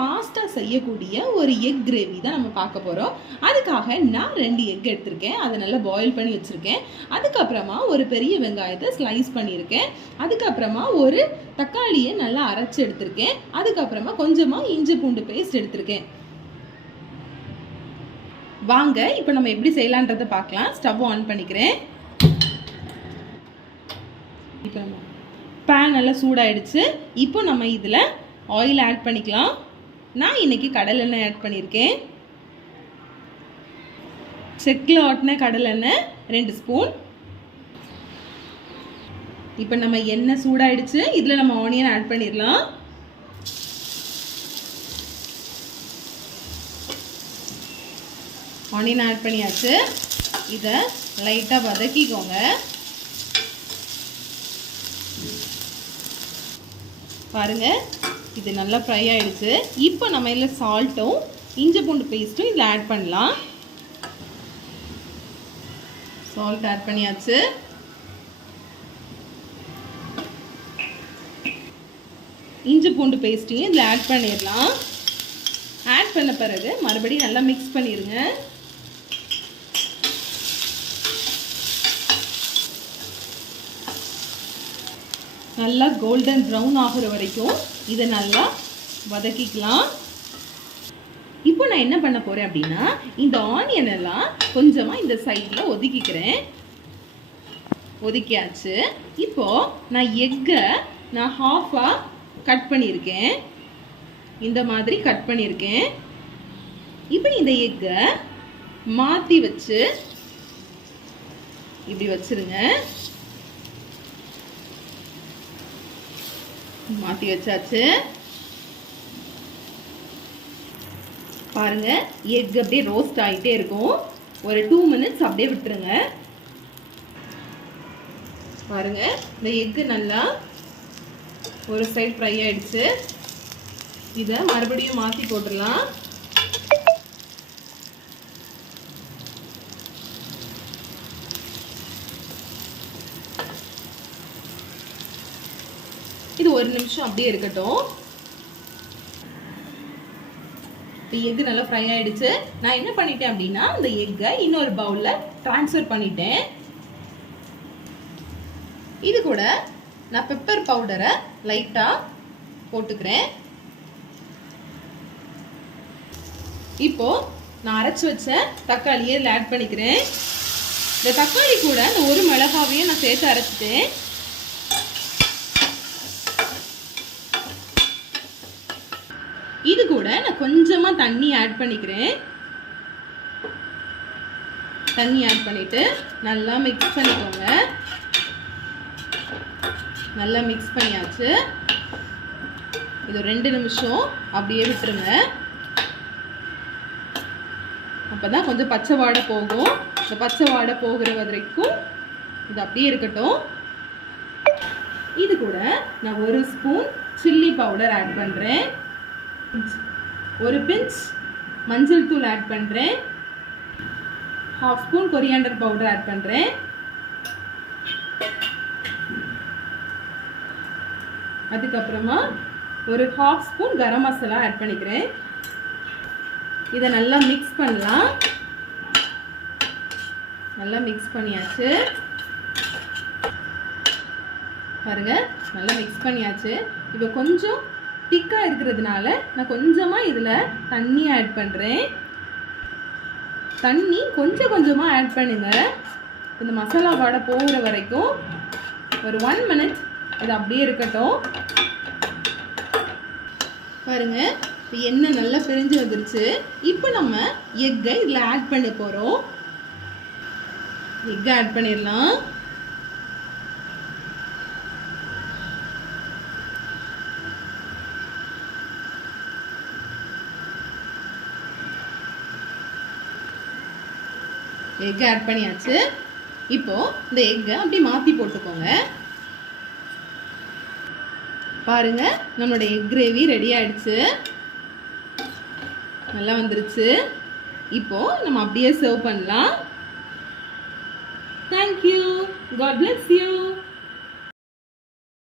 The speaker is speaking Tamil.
ஃபாஸ்ட்டாக செய்யக்கூடிய ஒரு எக் கிரேவி தான் நம்ம பார்க்க போகிறோம். அதுக்காக நான் 2 எக் எடுத்திருக்கேன். அதை நல்லா பாயில் பண்ணி வச்சுருக்கேன். அதுக்கப்புறமா ஒரு பெரிய வெங்காயத்தை ஸ்லைஸ் பண்ணியிருக்கேன். அதுக்கப்புறமா ஒரு தக்காளியை நல்லா அரைச்சி எடுத்திருக்கேன். அதுக்கப்புறமா கொஞ்சமாக இஞ்சி பூண்டு பேஸ்ட் எடுத்திருக்கேன். வாங்க இப்போ நம்ம எப்படி செய்யலான்றதை பார்க்கலாம். ஸ்டவ் ஆன் பண்ணிக்கிறேன். இப்போ பேன் நல்லா சூடாயிடுச்சு. இப்போ நம்ம இதில் ஆயில் ஆட் பண்ணிக்கலாம். நான் இன்னைக்கு கடலெண்ணெய் ஆட் பண்ணியிருக்கேன். செக்கில் ஆட்டின கடலெண்ணெய் 2 ஸ்பூன். இப்போ நம்ம எண்ணெய் சூடாயிடுச்சு. இதில் நம்ம ஆனியன் ஆட் பண்ணிடலாம். ஆனியன் ஆட் பண்ணியாச்சு. இதை லைட்டாக வதக்கிக்கோங்க. பாருங்க, இது நல்லா ஃப்ரை ஆயிடுச்சு. இப்போ நம்ம இதில் சால்ட்டும் இஞ்சி பூண்டு பேஸ்ட்டும் இதில் ஆட் பண்ணலாம். சால்ட் ஆட் பண்ணியாச்சு. இஞ்சி பூண்டு பேஸ்ட்டையும் இதில் ஆட் பண்ணிடலாம். ஆட் பண்ண பிறகு மறுபடியும் நல்லா மிக்ஸ் பண்ணிடுங்க. நல்லா கோல்டன் ப்ரௌன் ஆகிற வரைக்கும் இதை நல்லா வதக்கிக்கலாம். இப்போ நான் என்ன பண்ண போகிறேன் அப்படின்னா, இந்த ஆனியன் எல்லாம் கொஞ்சமாக இந்த சைடில் ஒதுக்கிக்கிறேன். ஒதுக்கியாச்சு. இப்போது நான் எக்கை ஹாஃபாக கட் பண்ணியிருக்கேன். இந்த மாதிரி கட் பண்ணியிருக்கேன். இப்போ இந்த எக்கை மாற்றி வச்சு இப்படி வச்சுருங்க. மாற்றி வச்சாச்சு. பாருங்க, எக் அப்படியே ரோஸ்ட் ஆகிட்டே இருக்கும். ஒரு 2 மினிட்ஸ் அப்படியே விட்டுருங்க. பாருங்க, இந்த எக்கு நல்லா ஒரு சைடு ஃப்ரை ஆயிடுச்சு. இதை மறுபடியும் மாற்றி போட்டுடலாம். இது 1 நிமிஷம் அப்படியே இருக்கட்டும். எக்கு நல்லா ஃப்ரை ஆயிடுச்சு. நான் என்ன பண்ணிட்டேன் அப்படின்னா, இந்த எக்கை இன்னொரு பவுல்ல ட்ரான்ஸ்ஃபர் பண்ணிட்டேன். இது கூட நான் பெப்பர் பவுடரை லைட்டா போட்டுக்கிறேன். இப்போ நான் அரைச்சு வச்ச தக்காளியை இதில் ஆட் பண்ணிக்கிறேன். இந்த தக்காளி கூட இந்த ஒரு மிளகாவையும் நான் சேர்த்து அரைச்சிட்டேன். இது கூட நான் கொஞ்சமா தண்ணி ஆட் பண்ணிக்கிறேன். தண்ணி ஆட் பண்ணிட்டு நல்லா மிக்ஸ் பண்ணிக்கோங்க. நல்லா மிக்ஸ் பண்ணியாச்சு. இது 2 நிமிஷம் அப்படியே விட்டுருங்க. அப்பதான் கொஞ்சம் பச்சை வாடை போகும். இந்த பச்சை வாடை போகிற வரைக்கும் இது அப்படியே இருக்கட்டும். இது கூட நான் 1 ஸ்பூன் சில்லி பவுடர் ஆட் பண்றேன். 1 பிஞ்ச் மஞ்சள் தூள் ஆட் பண்றேன். 1/2 ஸ்பூன் கொரியாண்டர் பவுடர் ஆட் பண்றேன். அதுக்கப்புறமா ஒரு 1/2 ஸ்பூன் கரம் மசாலா ஆட் பண்ணிக்கிறேன். இதை நல்லா மிக்ஸ் பண்ணலாம். நல்லா மிக்ஸ் பண்ணியாச்சு. பாருங்க, நல்லா மிக்ஸ் பண்ணியாச்சு. இப்போ கொஞ்சம் திக்காக இருக்கிறதுனால நான் கொஞ்சமாக இதில் தண்ணி ஆட் பண்ணுறேன். தண்ணி கொஞ்சம் கொஞ்சமாக ஆட் பண்ணுங்க. இந்த மசாலா வாடை போகிற வரைக்கும் ஒரு 1 மினிட் இது அப்படியே இருக்கட்டும். பாருங்க, இப்போ எண்ணெய் நல்லா பிரிஞ்சு வந்துருச்சு. இப்போ நம்ம எக்கை இதில் ஆட் பண்ண போகிறோம். எக்கை ஆட் பண்ணிடலாம். எக் ஆட் பண்ணியாச்சு. இப்போ இந்த எக்கை அப்படி மாற்றி போட்டுக்கோங்க. பாருங்க, நம்மளோட எக் கிரேவி ரெடி ஆயிடுச்சு. நல்லா வந்துருச்சு. இப்போ நம்ம அப்படியே சர்வ் பண்ணலாம். Thank you. God bless you.